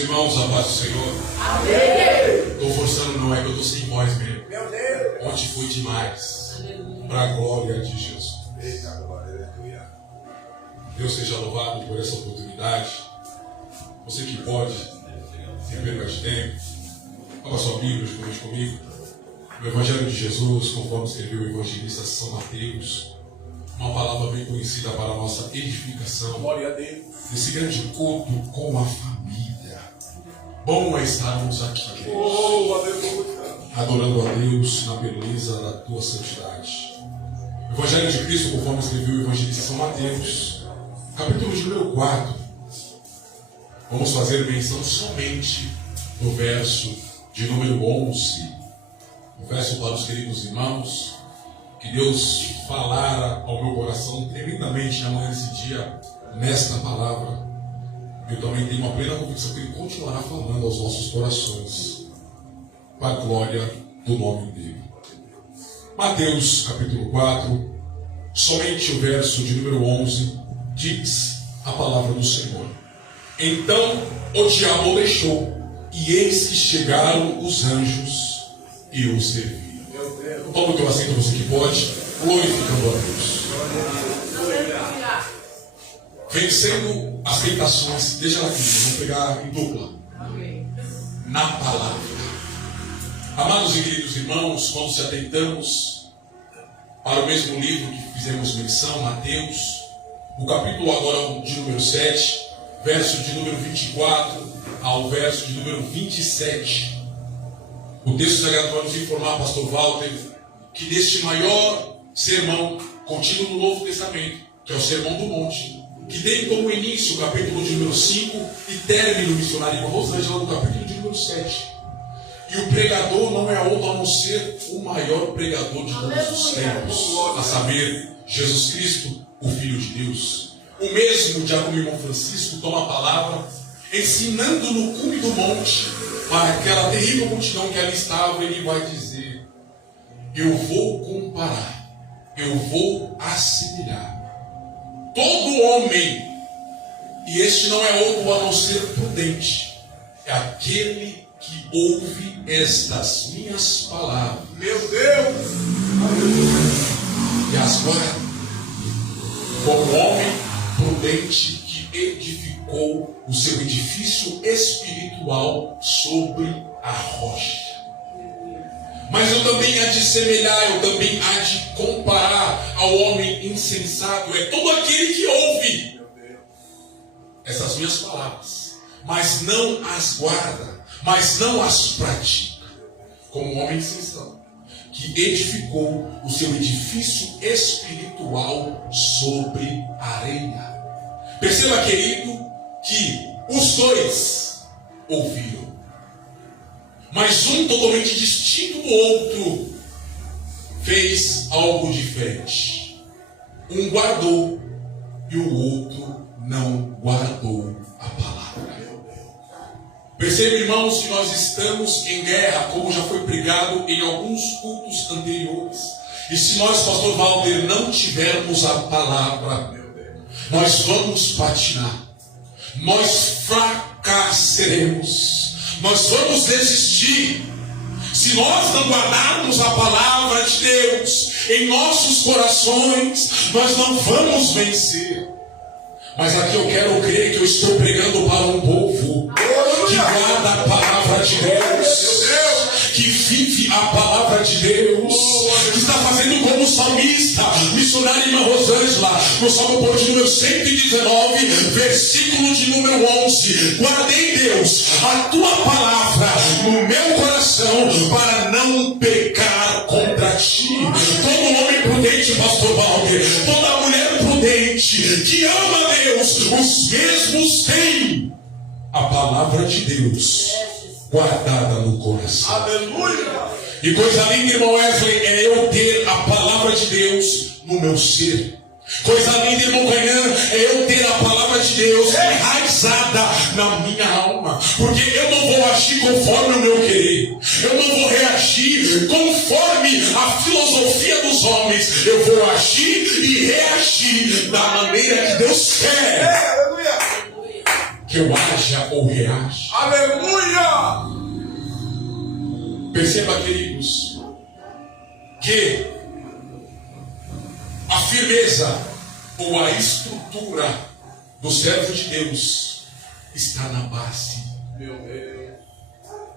irmãos, a paz do Senhor. Amém. Estou forçando, não é que eu estou sem voz mesmo. Meu Deus. Ontem foi demais. Para a glória de Jesus. Eita, glória, aleluia. Deus seja louvado por essa oportunidade. Você que pode, sem perda de tempo, abra sua Bíblia comigo. O Evangelho de Jesus, conforme escreveu o evangelista São Mateus, uma palavra bem conhecida para a nossa edificação. Glória a Deus. Esse grande culto com a família. Bom é estarmos aqui, Deus, Oh, aleluia. adorando a Deus na beleza da tua santidade. O Evangelho de Cristo, conforme escreveu o evangelista São Mateus, capítulo de número 4. Vamos fazer menção somente no verso de número 11. Um verso para os queridos irmãos. Que Deus falara ao meu coração tremendamente na manhã desse dia, nesta palavra. Eu também tenho uma plena convicção que Ele continuará falando aos nossos corações, para a glória do nome dEle. Mateus capítulo 4, somente o verso de número 11, diz a palavra do Senhor. Então o diabo o deixou, e eis que chegaram os anjos e o serviram. Toma o teu assento, você que pode, glorificando a Deus. Vencendo as tentações, deixa ela aqui, vamos pegar em dupla. Na palavra. Amados e queridos irmãos, quando se atentamos para o mesmo livro que fizemos menção, Mateus, o capítulo agora de número 7, verso de número 24 ao verso de número 27. O texto sagrado vai nos informar, pastor Walter, que neste maior sermão contido no Novo Testamento, que é o Sermão do Monte, que tem como início o capítulo de número 5 e término missionário com Rosângela no capítulo de número 7. E o pregador não é outro a não ser o maior pregador de todos os tempos, a saber, Jesus Cristo, o Filho de Deus. O mesmo diácono irmão Francisco toma a palavra, ensinando no cume do monte, para aquela terrível multidão que ali estava, ele vai dizer: eu vou comparar, eu vou assimilar todo homem, e este não é outro a não ser prudente, é aquele que ouve estas minhas palavras, Meu Deus. e as guarda, como homem prudente que edificou o seu edifício espiritual sobre a rocha. Mas eu também há de semelhar, eu também há de comparar ao homem insensato. É todo aquele que ouve essas minhas palavras, mas não as guarda, mas não as pratica, como um homem insensato, que edificou o seu edifício espiritual sobre a areia. Perceba, querido, que os dois ouviram, mas um totalmente distinto do outro fez algo diferente. Um guardou e o outro não guardou a palavra. Perceba, irmãos, que nós estamos em guerra, como já foi pregado em alguns cultos anteriores. E se nós, pastor Walter, não tivermos a palavra, nós vamos patinar, nós fracasseremos, nós vamos desistir. Se nós não guardarmos a palavra de Deus em nossos corações, nós não vamos vencer. Mas aqui eu quero crer que eu estou pregando para um povo que guarda a palavra de Deus, que vive a palavra de Deus, que está fazendo como o salmista, missionário irmã Rosângela, no Salmo de número 119, versículo de número 11. Guardei, Deus, a tua palavra no meu coração para não pecar contra ti. Todo homem prudente, pastor Walter, toda mulher prudente que ama Deus, os mesmos têm a palavra de Deus guardada no coração. Aleluia. E coisa linda, irmão Wesley, é eu ter a palavra de Deus no meu ser. Coisa linda, irmão Canhã, é eu ter a palavra de Deus enraizada na minha alma. Porque eu não vou agir conforme o meu querer, eu não vou reagir conforme a filosofia dos homens. Eu vou agir e reagir da maneira que Deus quer que eu haja ou reaja. Aleluia! Perceba, queridos, que a firmeza ou a estrutura do servo de Deus está na base. Meu Deus.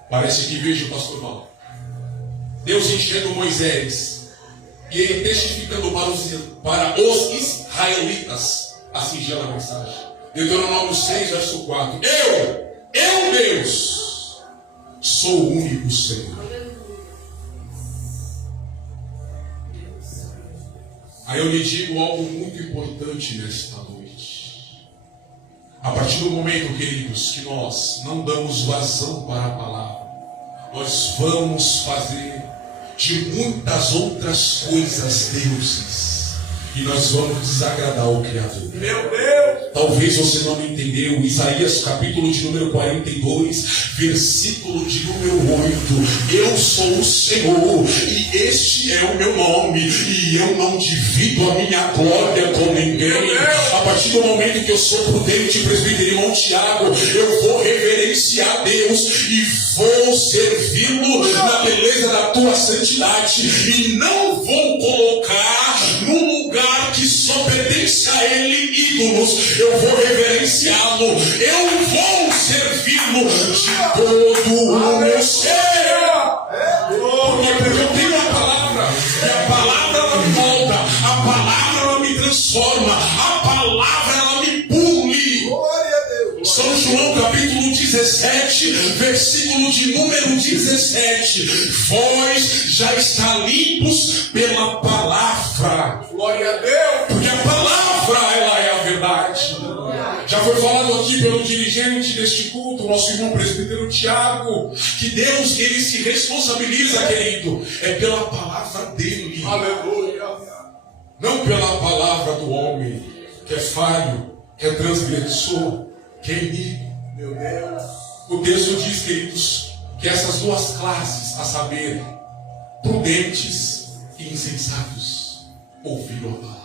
Parece que vejo o pastor Paulo. Deus enchendo Moisés e ele testificando para os israelitas a singela mensagem. Deuteronômio 6, verso 4. Eu, Deus, sou o único Senhor. Aí eu lhe digo algo muito importante nesta noite. A partir do momento, queridos, que nós não damos vazão para a palavra, nós vamos fazer de muitas outras coisas deuses. E nós vamos desagradar o Criador. Meu Deus! Talvez você não entendeu. Isaías capítulo de número 42, versículo de número 8. Eu sou o Senhor, e este é o meu nome, e eu não divido a minha glória com ninguém. A partir do momento que eu sou prudente, presbítero irmão Tiago, eu vou reverenciar Deus e vou servi-lo na beleza da tua santidade, e não vou colocar no lugar que só pertence a Ele ídolos. Eu vou reverenciá-lo, eu vou servi-lo de todo o meu ser. Porque eu tenho a palavra, e a palavra ela me molda, a palavra ela me transforma, a palavra ela me pule. São João capítulo 17, versículo de número 17. Vós já está limpos pela palavra. Glória a Deus! Porque a palavra, ela é a verdade. Já foi falado aqui pelo dirigente deste culto, nosso irmão presbítero Tiago, que Deus, ele se responsabiliza, querido, é pela palavra dele. Aleluia! Não pela palavra do homem, que é falho, que é transgressor, que é inimigo. Meu Deus! O texto diz, queridos, que essas duas classes, a saber, prudentes e insensatos, ouviram a palavra.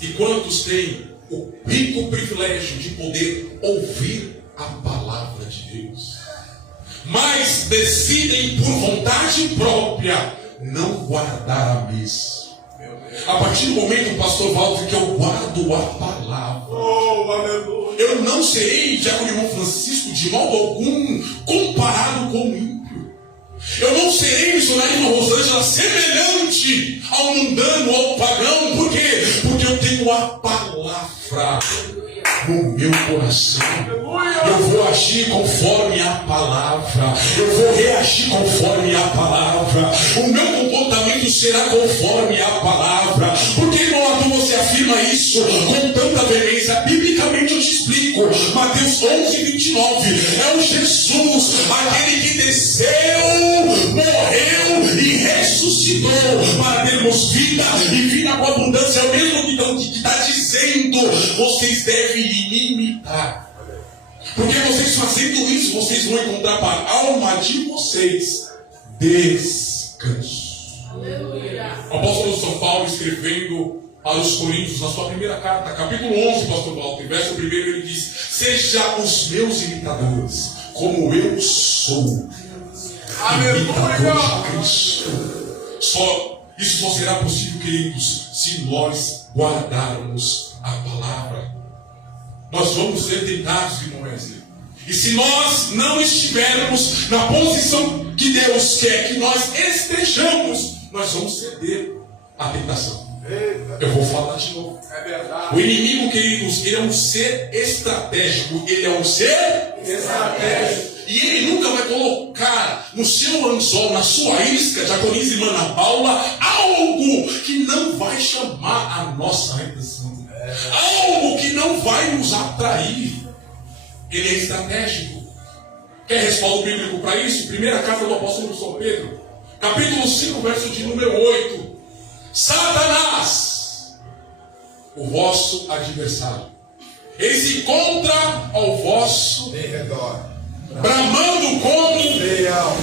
E quantos têm o rico privilégio de poder ouvir a palavra de Deus, mas decidem por vontade própria não guardar a mesa. A partir do momento, pastor Walter, que eu guardo a palavra, Oh, aleluia! eu não serei, diácono irmão Francisco, de modo algum comparado com o ímpio. Eu não serei, missionário irmão Rosângela, semelhante ao mundano, ao pagão. Por quê? Porque eu tenho a palavra no meu coração. Eu vou agir conforme a palavra. Eu vou reagir conforme a palavra. O meu comportamento será conforme a palavra. Por que, irmão Arthur, você afirma isso com tanta veemência? Biblicamente eu te explico. Mateus 11, 29. É o Jesus, aquele que desceu, morreu e ressuscitou para termos vida e vida com abundância. É o mesmo que está dizendo. Vocês devem me imitar. Porque vocês fazendo isso, vocês vão encontrar para a alma de vocês descanso. O apóstolo São Paulo, escrevendo para os Coríntios, na sua primeira carta, capítulo 11, pastor Walter, verso 1, ele diz: seja os meus imitadores, como eu sou imitador de Cristo. Isso só será possível, queridos, se nós guardarmos a palavra. Nós vamos ser tentados, irmão Wesley. E se nós não estivermos na posição que Deus quer que nós estejamos, nós vamos ceder à tentação. Eu vou falar de novo. É verdade. O inimigo, queridos, ele é um ser estratégico. Ele é um ser Estratégico. E ele nunca vai colocar no seu anzol, na sua isca, Diaconisa irmã Ana Paula, algo que não vai chamar a nossa atenção. Algo que não vai nos atrair. Ele é estratégico. Quer respaldo bíblico para isso? Primeira carta do apóstolo São Pedro, capítulo 5, verso de número 8. Satanás, o vosso adversário, ele se encontra ao vosso redor, bramando como um leão.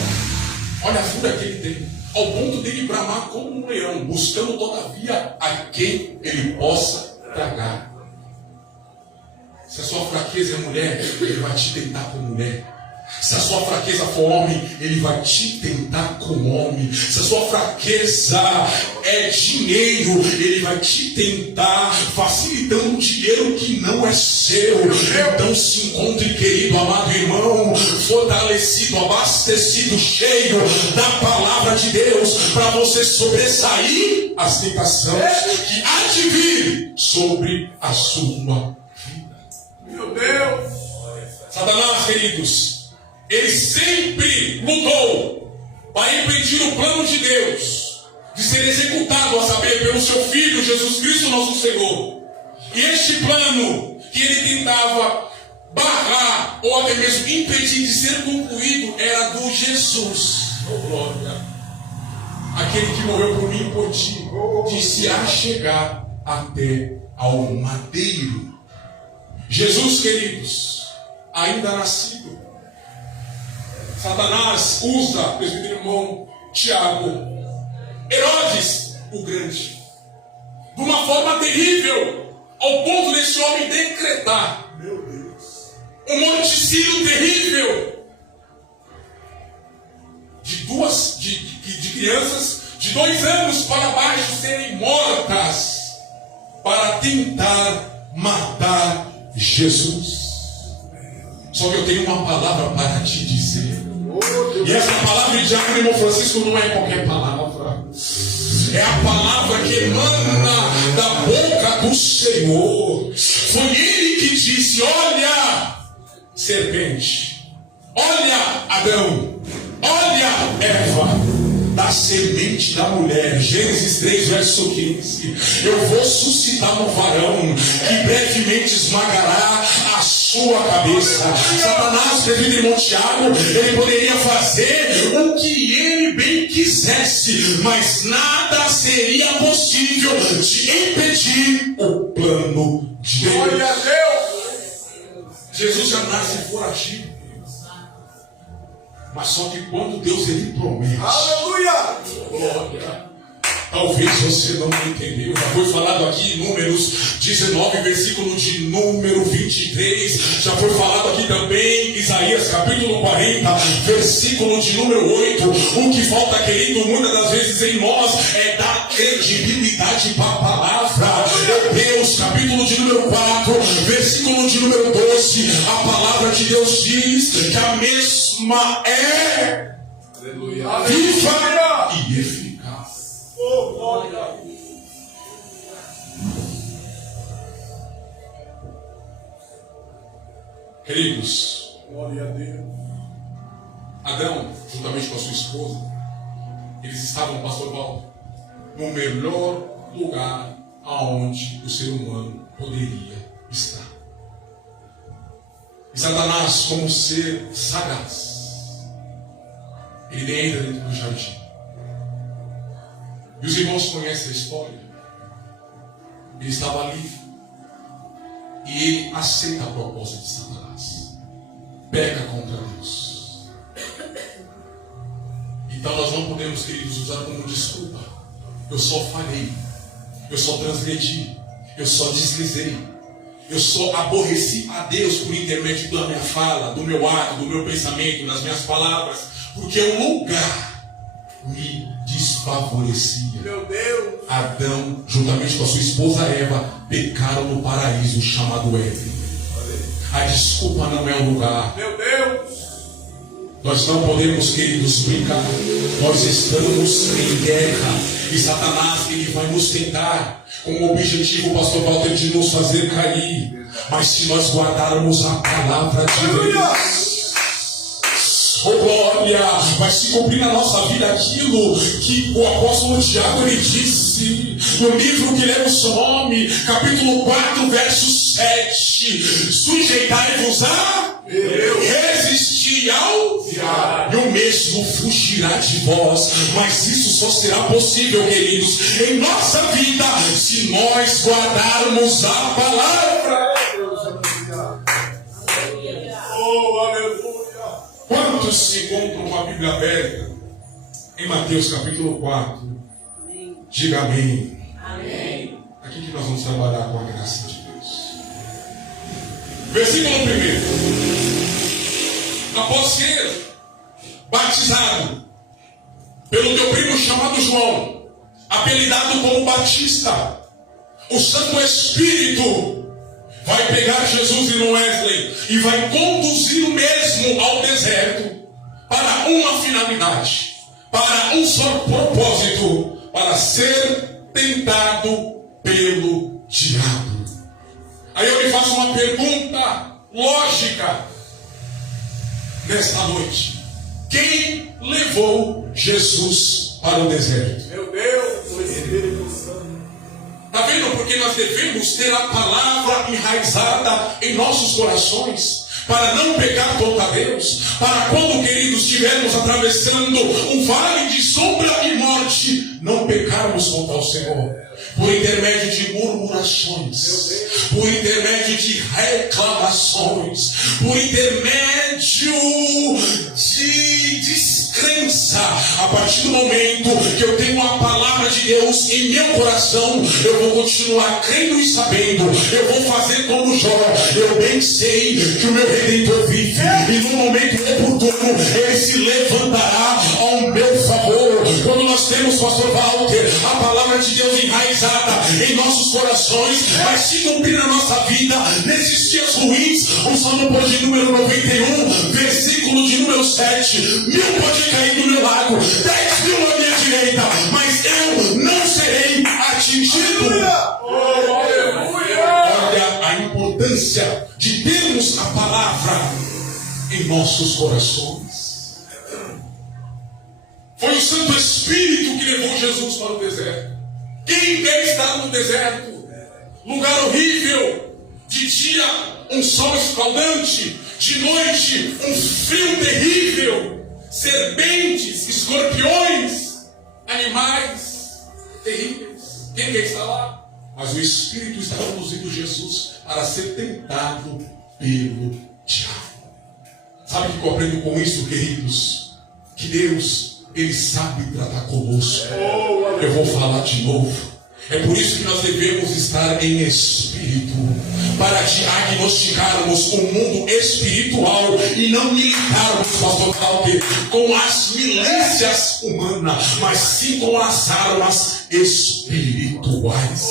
Olha a fúria que ele tem, ao ponto dele bramar como um leão, buscando todavia a quem ele possa tragar. Se a sua fraqueza é mulher, ele vai te tentar com mulher. Se a sua fraqueza for homem, ele vai te tentar com homem. Se a sua fraqueza é dinheiro, ele vai te tentar facilitando dinheiro que não é seu. Então se encontre, querido, amado irmão, fortalecido, abastecido, cheio da palavra de Deus, para você sobressair as tentações que há de vir sobre a sua vida. Meu Deus. Satanás, queridos, ele sempre lutou para impedir o plano de Deus de ser executado, a saber, pelo seu Filho Jesus Cristo nosso Senhor. E este plano que ele tentava barrar ou até mesmo impedir de ser concluído era do Jesus. Oh, glória! Aquele que morreu por mim e por ti, de se achegar até ao madeiro. Jesus, queridos, ainda nascido, Satanás usa, presbítero irmão Tiago, Herodes o Grande, de uma forma terrível, ao ponto desse homem decretar, meu Deus, um monticídio terrível de crianças de 2 anos para baixo serem mortas para tentar matar Jesus. Só que eu tenho uma palavra para te dizer. E essa palavra de Diácono Irmão Francisco não é qualquer palavra. É a palavra que emana da boca do Senhor. Foi Ele que disse: olha, serpente, olha, Adão, olha, Eva, da semente da mulher. Gênesis 3, verso 15. Eu vou suscitar um varão que brevemente esmagará a sua cabeça. Satanás, presbítero irmão Tiago, ele poderia fazer o que ele bem quisesse, mas nada seria possível de impedir o plano de Deus. Glória a Deus. Jesus já nasce foragido. Mas só que quando Deus ele promete, Aleluia. glória, talvez você não entendeu. Já foi falado aqui em Números 19, versículo de número 23. Já foi falado aqui também em Isaías capítulo 40, versículo de número 8. O que falta, querido, muitas das vezes em nós é dar credibilidade para a palavra. Hebreus capítulo de número 4, versículo de número 12. A palavra de Deus diz que a mesma é viva e eficaz. Oh, glória. Queridos, Glória a Deus. Adão, juntamente com a sua esposa, eles estavam, pastor Paulo, no melhor lugar aonde o ser humano poderia estar. E Satanás, como ser sagaz, ele entra dentro do jardim. E os irmãos conhecem a história. Ele estava ali e ele aceita a proposta de Satanás. Peca contra Deus. Então nós não podemos, queridos, usar como desculpa. Eu só falhei. Eu só transgredi. Eu só deslizei. Eu só aborreci a Deus por intermédio da minha fala, do meu ato, do meu pensamento, das minhas palavras. Porque o lugar me desfavorecia. Meu Deus. Adão, juntamente com a sua esposa Eva, pecaram no paraíso chamado Éden. A desculpa não é o lugar. Meu Deus. Nós não podemos, queridos, brincar. Nós estamos em guerra. E Satanás, ele vai nos tentar com o objetivo, pastor Walter, de nos fazer cair. Mas se nós guardarmos a palavra de Deus, oh glória, vai se cumprir na nossa vida aquilo que o apóstolo Tiago ele disse no livro que leva o seu nome, capítulo 4, verso 7. Sujeitai-vos a resistir ao diabo, e o mesmo fugirá de vós. Mas isso só será possível, queridos, em nossa vida, se nós guardarmos a palavra. Oh, aleluia. Quantos se encontram com a Bíblia aberta em Mateus capítulo 4? Diga amém. Amém. Aqui que nós vamos trabalhar com a graça de Deus. Versículo 1. Após ser batizado pelo teu primo chamado João, apelidado como Batista, o Santo Espírito vai pegar Jesus e Wesley e vai conduzir o mesmo ao deserto para uma finalidade, para um só propósito, para ser tentado pelo diabo. Aí eu lhe faço uma pergunta lógica nesta noite: quem levou Jesus para o deserto? Meu Deus, o Espírito Santo. Está vendo? Porque nós devemos ter a palavra enraizada em nossos corações, para não pecar contra Deus, para quando, queridos, estivermos atravessando um vale de sombra e morte, não pecarmos contra o Senhor, por intermédio de murmurações, por intermédio de reclamações, por intermédio de descrença. A partir do momento que eu tenho a palavra de Deus em meu coração, eu vou continuar crendo e sabendo, eu vou fazer como Jó. Eu bem sei que o meu Redentor vive, e no momento oportuno ele se levantará ao meu favor. Quando nós temos, pastor Walter, a palavra de Deus enraizada em nossos corações, vai se cumprir na nossa vida nesses dias ruins. O Salmo de número 91, versículo de número 7: 1000 pode cair do meu lado, 10.000 à minha direita, mas eu não serei atingido. Olha a importância de termos a palavra em nossos corações. Foi o Santo Espírito que levou Jesus para o deserto. Quem quer estar no deserto? Lugar horrível. De dia, um sol escaldante. De noite, um frio terrível. Serpentes, escorpiões, animais terríveis. Quem quer estar lá? Mas o Espírito está conduzindo Jesus para ser tentado pelo diabo. Sabe o que eu aprendo com isso, queridos? Que Deus, Ele sabe tratar conosco. Eu vou falar de novo. É por isso que nós devemos estar em espírito, para diagnosticarmos o mundo espiritual e não militarmos, pastor Walter, com as milícias humanas, mas sim com as armas espirituais.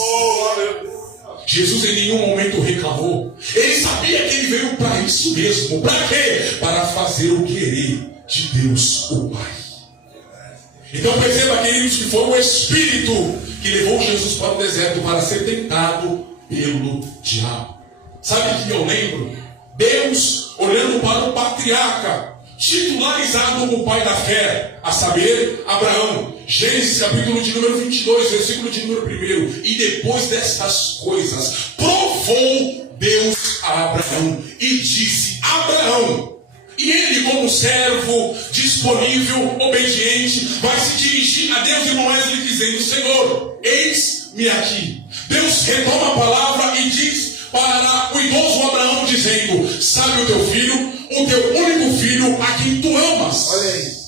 Jesus em nenhum momento reclamou. Ele sabia que ele veio para isso mesmo. Para quê? Para fazer o querer de Deus, o Pai. Então perceba, queridos, que foi o Espírito que levou Jesus para o deserto para ser tentado pelo diabo. Sabe o que eu lembro? Deus olhando para o patriarca, titularizado como pai da fé, a saber, Abraão. Gênesis capítulo de número 22, versículo de número 1. E depois destas coisas, provou Deus a Abraão e disse: Abraão. E ele, como servo, disponível, obediente, vai se dirigir a Deus e Moisés lhe dizendo: Senhor, eis-me aqui. Deus retoma a palavra e diz para o idoso Abraão, dizendo: sabe o teu filho, o teu único filho, a quem tu amas. Olha aí.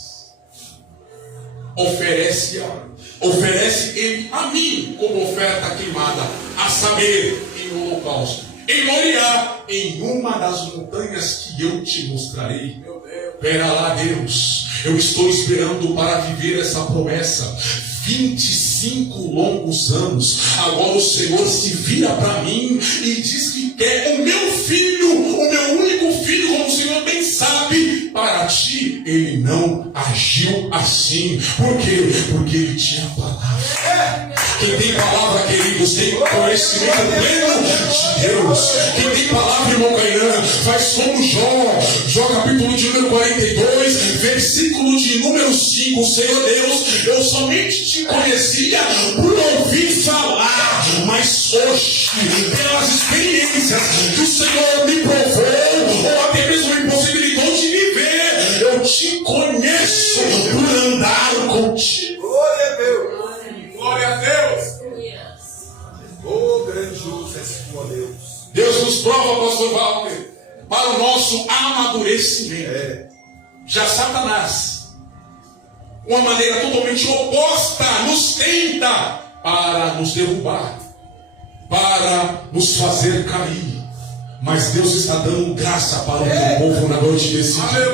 Oferece ele a mim como oferta queimada, a saber, em holocausto, em Moriá, em uma das montanhas que eu te mostrarei. Pera lá, Deus, eu estou esperando para viver essa promessa 25 longos anos. Agora o Senhor se vira para mim e diz que quer o meu filho, o meu único filho, como o Senhor bem sabe. Para ti ele não agiu assim. Por quê? Porque ele tinha palavra. Quem tem palavra, queridos, tem conhecimento pleno de Deus. Quem tem palavra, irmão Cainã, faz como Jó capítulo de número 42, versículo de número 5. Senhor Deus, eu somente te conhecia por ouvir falar, mas hoje, pelas experiências que o Senhor me provou, ou até mesmo me possibilitou de viver, eu te conheço por andar contigo. Glória a Deus. Glória a Deus. Oh, grandioso és tu, Deus. Deus nos prova, pastor Walter, para o nosso amadurecimento. Já Satanás, uma maneira totalmente oposta, nos tenta para nos derrubar, para nos fazer cair, Mas Deus está dando graça para o seu povo na noite desse dia.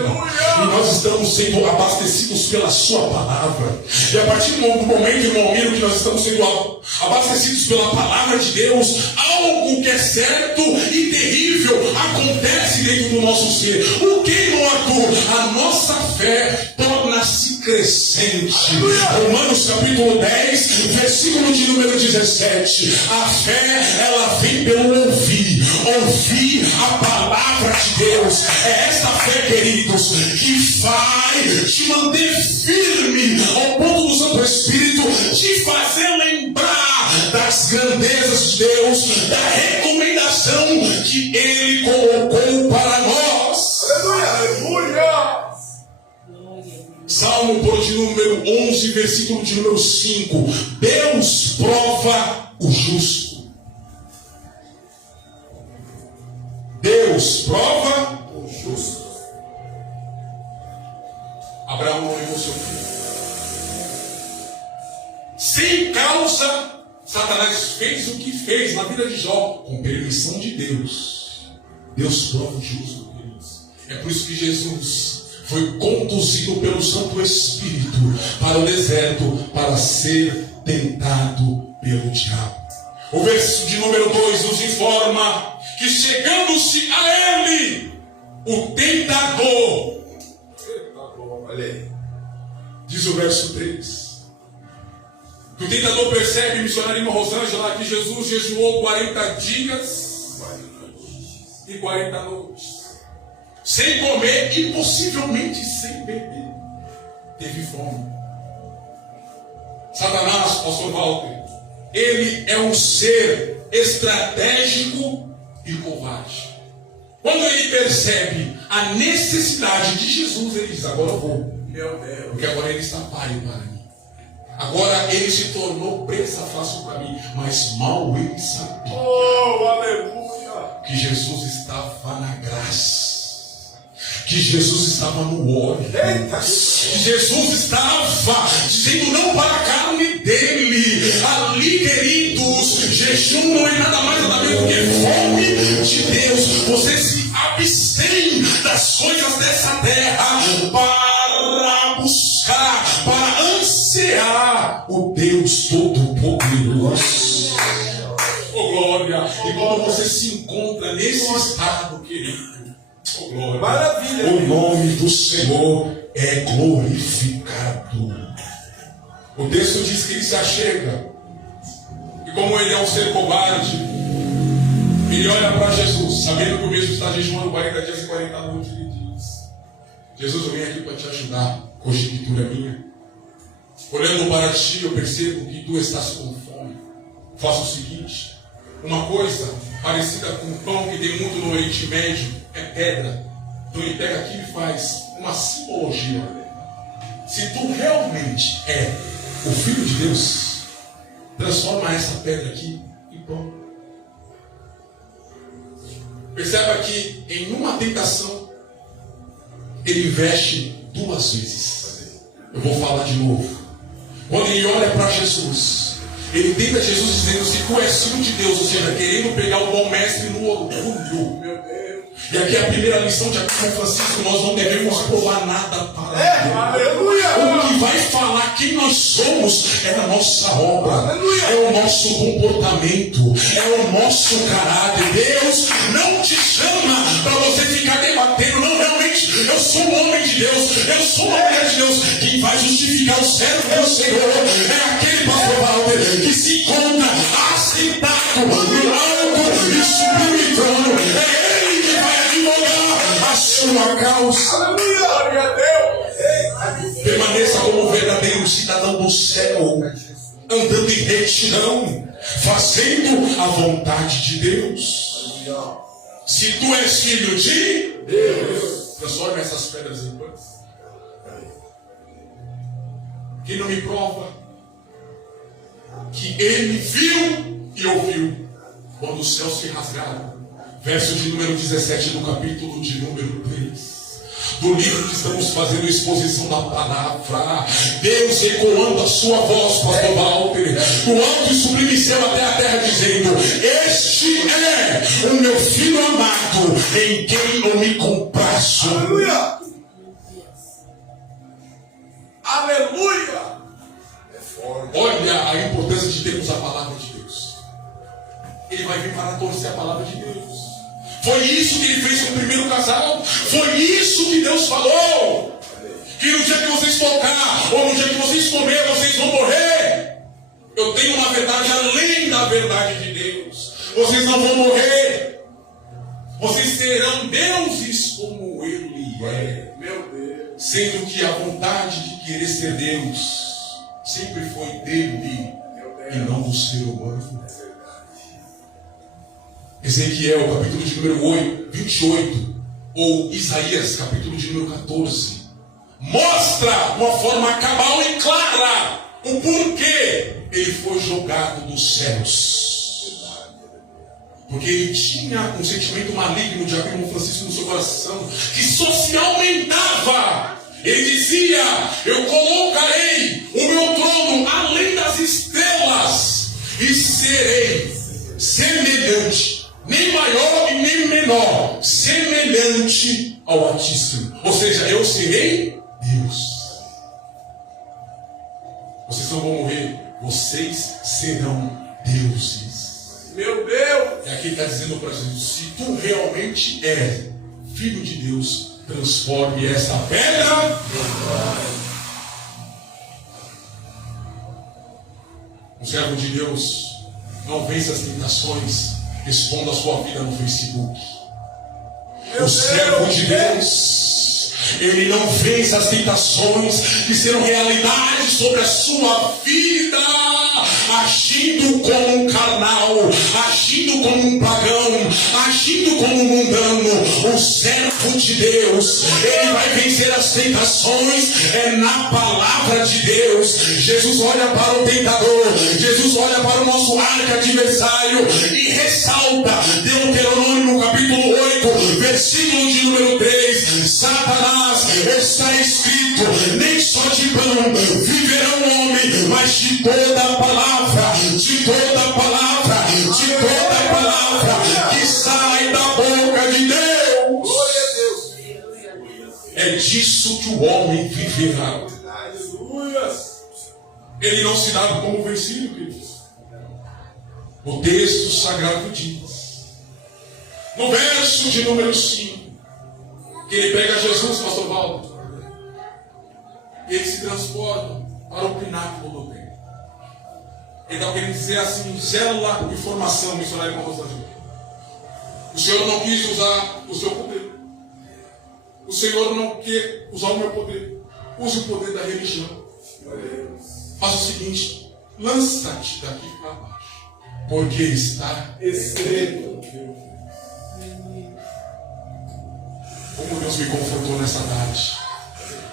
E nós estamos sendo abastecidos pela sua palavra. E a partir do momento, irmão Miro, que nós estamos sendo abastecidos pela palavra de Deus, algo que é certo e terrível acontece dentro do nosso ser. O que, irmão Arthur? A nossa fé torna-se crescente. Romanos capítulo 10, versículo de número 17. A fé, ela vem pelo ouvir a palavra de Deus. É esta fé, queridos, que vai te manter firme ao ponto do Santo Espírito te fazer lembrar das grandezas de Deus, da recomendação que Ele colocou para nós. Aleluia! Salmo por de número 11, versículo de número 5. Deus prova o justo. Deus prova o justo. Abraão não levou seu filho. Sem causa, Satanás fez o que fez na vida de Jó, com permissão de Deus. Deus prova o justo, queridos. É por isso que Jesus foi conduzido pelo Santo Espírito para o deserto para ser tentado pelo diabo. O verso de número 2 nos informa que chegando-se a ele, o tentador, olha aí, diz o verso 3, que o tentador percebe, missionário irmã Rosângela, que Jesus jejuou 40 dias e 40 noites, sem comer e possivelmente sem beber. Teve fome. Satanás, pastor Walter, ele é um ser estratégico e covarde. Quando ele percebe a necessidade de Jesus, ele diz: agora eu vou. Meu Deus. Porque agora ele está páreo para mim. Agora ele se tornou presa fácil para mim. Mas mal ele sabia. Oh, aleluia! Que Jesus estava na graça. Que Jesus estava no óleo. Que Jesus estava dizendo não para a carne dele. Ali, queridos, jejum não é nada mais nada menos do que fome de Deus. Você se abstém das coisas dessa terra para buscar, para ansiar o Deus Todo-Poderoso. Oh, glória! E quando você se encontra nesse estado, querido, oh, glória, maravilha, o nome do Senhor é glorificado. O texto diz que ele se achega, e como ele é um ser covarde, ele olha para Jesus, sabendo que o mesmo está jejuando 40 dias e 40 noites. Ele diz: Jesus, eu venho aqui para te ajudar. Conjectura minha. Olhando para ti, eu percebo que tu estás com fome. Faça o seguinte: uma coisa parecida com pão que tem muito no Oriente Médio é pedra. Então ele pega aqui e faz uma simbologia. Se tu realmente é o Filho de Deus, transforma essa pedra aqui em pão. Perceba que em uma tentação ele investe 2 vezes. Eu vou falar de novo. Quando ele olha para Jesus, ele tenta Jesus dizendo: se tu és filho de Deus, ou seja, querendo pegar o bom mestre no orgulho. Meu Deus. E aqui é a primeira lição de São Francisco: nós não devemos provar nada para Deus. Aleluia. O que vai falar quem nós somos é a nossa obra, aleluia, é o nosso comportamento, é o nosso caráter. Deus não te chama para você ficar debatendo. Não, realmente, eu sou um homem de Deus, eu sou uma mulher de Deus. Quem vai justificar o servo do Senhor é aquele pastor Walter que se encontra assentado no alto e sublime trono. É ele que vai advogar a sua causa. Aleluia! Glória a Deus! Permaneça como verdadeiro cidadão do céu, andando em retidão, fazendo a vontade de Deus. Se tu és filho de Deus, transforma essas pedras em pães. Quem não me prova que ele viu e ouviu quando os céus se rasgaram. Verso de número 17 do capítulo de número 3. do livro que estamos fazendo a exposição da palavra. Deus ecoando a sua voz, pastor Walter, do alto e sublime céu até a terra, dizendo: este é o meu filho amado, em quem eu me comprazo. Aleluia! Aleluia! É forte. Olha a importância de termos a palavra de Deus. Ele vai vir para torcer a palavra de Deus. Foi isso que ele fez com o primeiro casal. Foi isso que Deus falou. Que no dia que vocês tocar, ou no dia que vocês comer, vocês vão morrer. Eu tenho uma verdade além da verdade de Deus. Vocês não vão morrer. Vocês serão deuses como Ele é. Meu Deus. Sendo que a vontade de querer ser Deus sempre foi dele e não do ser humano. Ezequiel, capítulo de número 28, ou Isaías, capítulo de número 14, mostra de uma forma cabal e clara o porquê ele foi jogado dos céus. Porque ele tinha um sentimento maligno de Abirão Francisco no seu coração, que só se aumentava. Ele dizia: eu colocarei o meu trono além das estrelas e serei semelhante, nem maior e nem menor, semelhante ao Altíssimo. Ou seja, eu serei Deus. Vocês não vão morrer, vocês serão deuses. Meu Deus! E aqui ele está dizendo para Jesus: se tu realmente és filho de Deus, transforme essa pedra. Um servo de Deus não vence as tentações. Responda a sua vida no Facebook. O servo de Deus, ele não vence as tentações que serão realidade sobre a sua vida, agindo como um carnal, agindo como um pagão, agindo como um mundano. O servo de Deus, ele vai vencer as tentações na palavra de Deus. Jesus olha para o tentador, Jesus olha para o nosso arqui-adversário e ressalta Deuteronômio capítulo 8, versículo de número 3: Satanás, está escrito, nem só de pão viverá o homem, mas de toda a palavra, de toda a palavra, de toda a palavra que sai da boca de Deus. Glória a Deus. É disso que o homem viverá. Aleluia. Ele não se dá como vencido, queridos. O texto sagrado diz, no verso de número 5, que ele pega Jesus, pastor Valdo, e ele se transporta para o pináculo do templo. Ele está querendo dizer assim: célula de formação missionária com você. O Senhor não quis usar o seu poder. O Senhor não quer usar o meu poder. Use o poder da religião. Faz o seguinte: lança-te daqui para baixo, porque está escrito. Como Deus me confortou nessa tarde.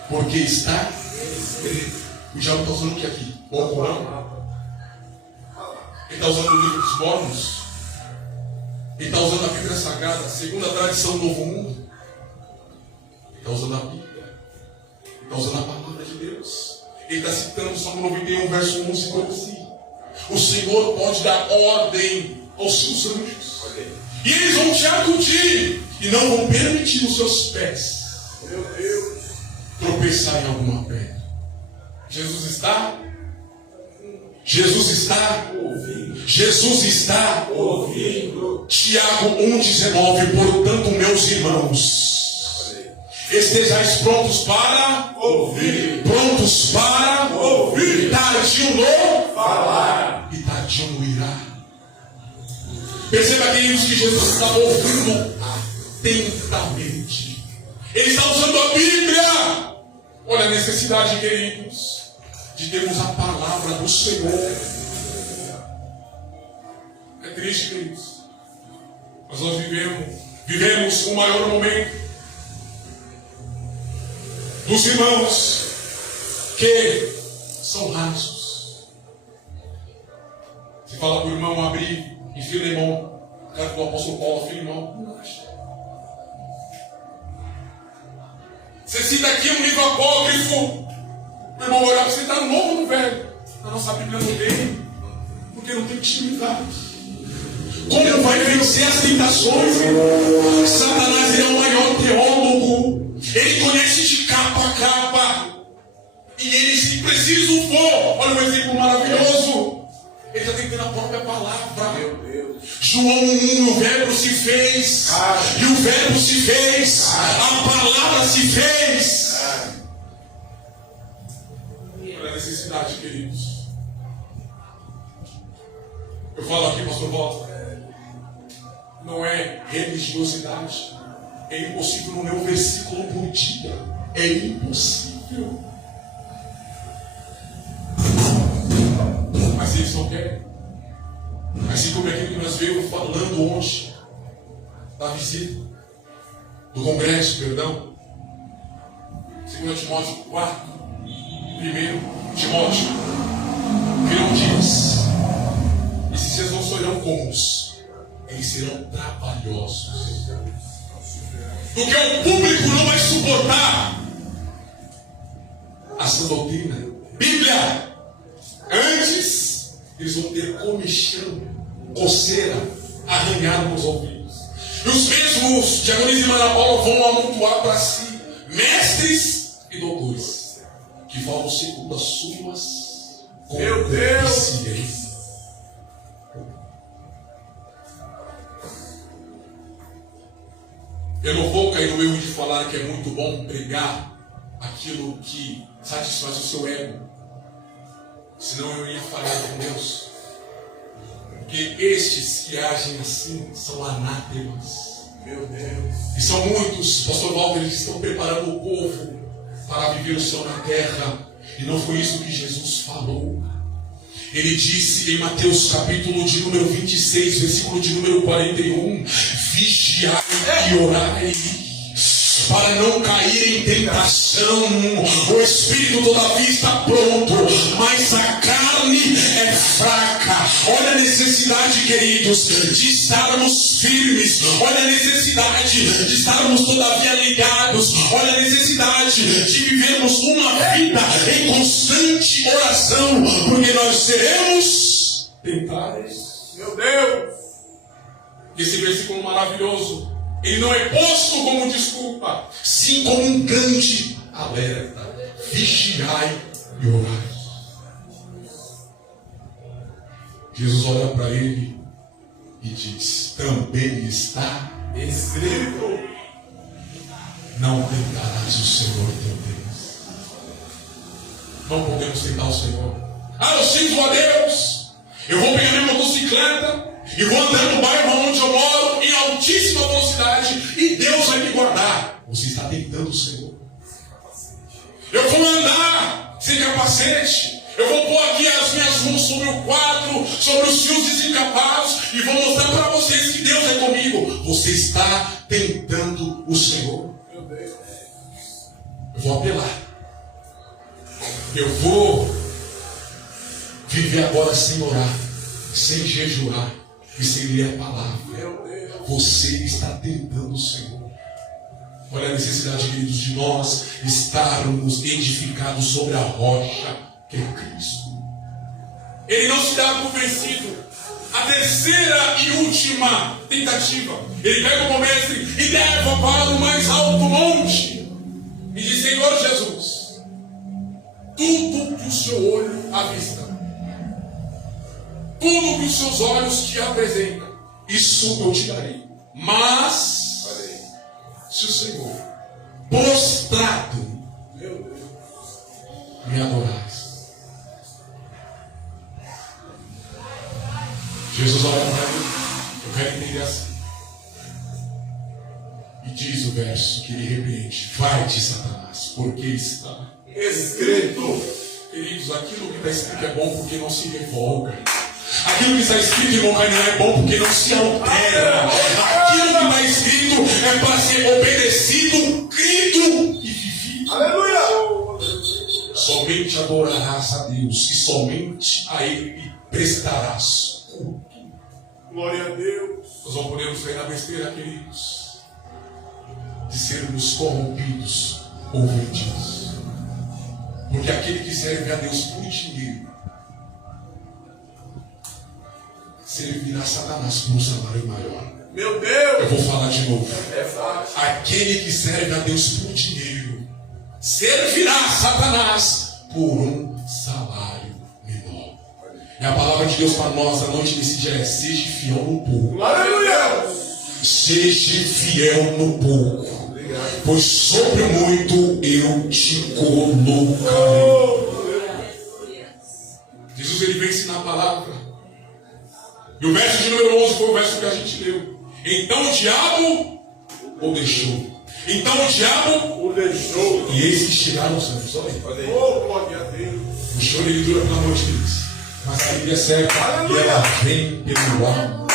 Porque está escrito. O diabo está usando o que aqui? O Corão. Ele está usando o livro dos Mormons. Ele está usando a Bíblia Sagrada, segundo a tradição do Novo Mundo. Ele está usando a Bíblia. Ele está usando a palavra de Deus. Ele está citando o Salmo 91, verso 11, como assim: o Senhor pode dar ordem aos seus anjos, e eles vão te acudir, e não vão permitir os seus pés, Meu Deus. tropeçar em alguma pedra. Jesus está ouvindo. Jesus está ouvindo. Tiago 1,19. Portanto, meus irmãos, estejais prontos para ouvir. Prontos para ouvir. Tardio no falar. E tardio no irá. Perceba, queridos, que Jesus está ouvindo atentamente. Ele está usando a Bíblia. Olha a necessidade, queridos, de termos a palavra do Senhor. É triste, queridos, mas nós vivemos o maior momento dos irmãos que são rasos. Se fala para o irmão abrir em Filemão, carta do apóstolo Paulo a Filemão, não acha. Esse daqui é um livro apócrifo. Meu irmão, olhar para você, está no novo ou no velho? Na nossa Bíblia não tem, porque não tem intimidade. Como vai vencer as tentações? Satanás, ele é o maior teólogo. Ele conhece de capa a capa. E ele, se preciso for, olha um exemplo maravilhoso. Ele está tentando a própria palavra. Meu Deus. João 1, o verbo se fez. E o verbo se fez. A palavra se fez. Olha a necessidade, queridos. Eu falo aqui, pastor Walter. Não é religiosidade. É impossível não ler um versículo por dia. É impossível. Mas eles não querem. Assim como aquilo que nós veio falando ontem, da visita, do congresso, perdão. 2 Timóteo 4, 1 Timóteo, virão dias. Esses dias não serão comuns, eles serão trabalhosos. Porque o público não vai suportar a sua doutrina. Bíblia. Antes, eles vão ter comichão, coceira, arranhado nos ouvidos. E os mesmos de Agonismo e Ana Paula vão amontoar para si mestres e doutores, que falam segundo as suas concupiscências. Eu não vou cair no erro de falar que é muito bom pregar aquilo que satisfaz o seu ego. Senão eu ia falar com Deus. Porque estes que agem assim são anátemas. Meu Deus. E são muitos, pastor Walter, que estão preparando o povo para viver o céu na terra. E não foi isso que Jesus falou. Ele disse em Mateus capítulo de número 26, versículo de número 41, vigiai e orai, para não cair em tentação. O espírito todavia está pronto, mas a carne é fraca. Olha a necessidade, queridos, de estarmos firmes. Olha a necessidade de estarmos todavia ligados. Olha a necessidade de vivermos uma vida em constante oração, porque nós seremos tentados. Meu Deus. Esse versículo maravilhoso, ele não é posto como desculpa, sim como um grande alerta. Vigiai e orai. Jesus olha para ele e diz: também está escrito: não tentarás o Senhor teu Deus. Não podemos tentar o Senhor. Eu sinto a Deus. Eu vou pegar minha motocicleta e vou andar no bairro onde eu moro em altíssima velocidade e Deus vai me guardar. Você está tentando o Senhor. Eu vou andar sem capacete. Eu vou pôr aqui as minhas mãos sobre o quadro, sobre os fios desencapados e vou mostrar para vocês que Deus é comigo. Você está tentando o Senhor. Eu vou apelar. Eu vou viver agora sem orar, sem jejuar e sem ler a palavra. Você está tentando o Senhor. Olha a necessidade, queridos, de nós estarmos edificados sobre a rocha que é Cristo. Ele não se dá por vencido. A terceira e última tentativa, ele pega como mestre e leva para o mais alto monte e diz: Senhor Jesus, tudo que o seu olho avista, tudo que os seus olhos te apresentam, isso eu te darei. Mas se o Senhor prostrado me adorares. Jesus olha para ele, eu quero entender assim. E diz o verso que ele repreende: vai-te, Satanás, porque está escrito. Queridos, aquilo que está escrito é bom porque não se revoga. Aquilo que está escrito, irmão Cainã, é bom porque não se altera. Aquilo que está escrito é para ser obedecido, crido e vivido. Aleluia! Somente adorarás a Deus e somente a Ele prestarás culto. Glória a Deus. Nós não podemos cair na besteira, queridos, de sermos corrompidos ouvintes. Porque aquele que serve a Deus por dinheiro servirá a Satanás por um salário maior. Meu Deus! Eu vou falar de novo. É fácil. Aquele que serve a Deus por dinheiro servirá a Satanás por um salário menor. E a palavra de Deus para nós a noite desse dia é: seja fiel no pouco. Aleluia! Seja fiel no pouco, pois sobre o muito eu te colocarei. Jesus ele vem ensinar a palavra. E o verso de número 11 foi o verso que a gente leu. Então o diabo o deixou. Então o diabo O deixou. e eis que chegaram os anjos. Olha aí. Oh, glória a Deus. O choro ele dura pela noite deles, mas a alegria é certa e ela vem pelo ar.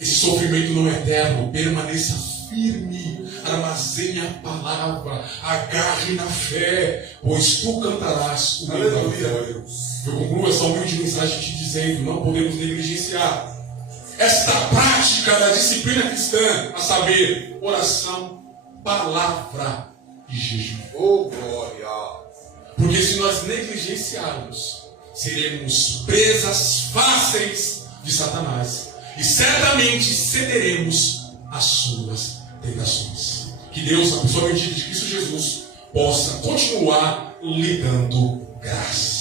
Esse sofrimento não é eterno. Permaneça firme, armazene a palavra, agarre na fé, pois tu cantarás o meu vitória. Eu concluo essa humilde mensagem te dizendo: não podemos negligenciar esta prática da disciplina cristã, a saber, oração, palavra e jejum. Oh, glória. Porque se nós negligenciarmos, seremos presas fáceis de Satanás e certamente cederemos às suas tentações. Que Deus, a pessoa bendita de Cristo Jesus, possa continuar lhe dando graça.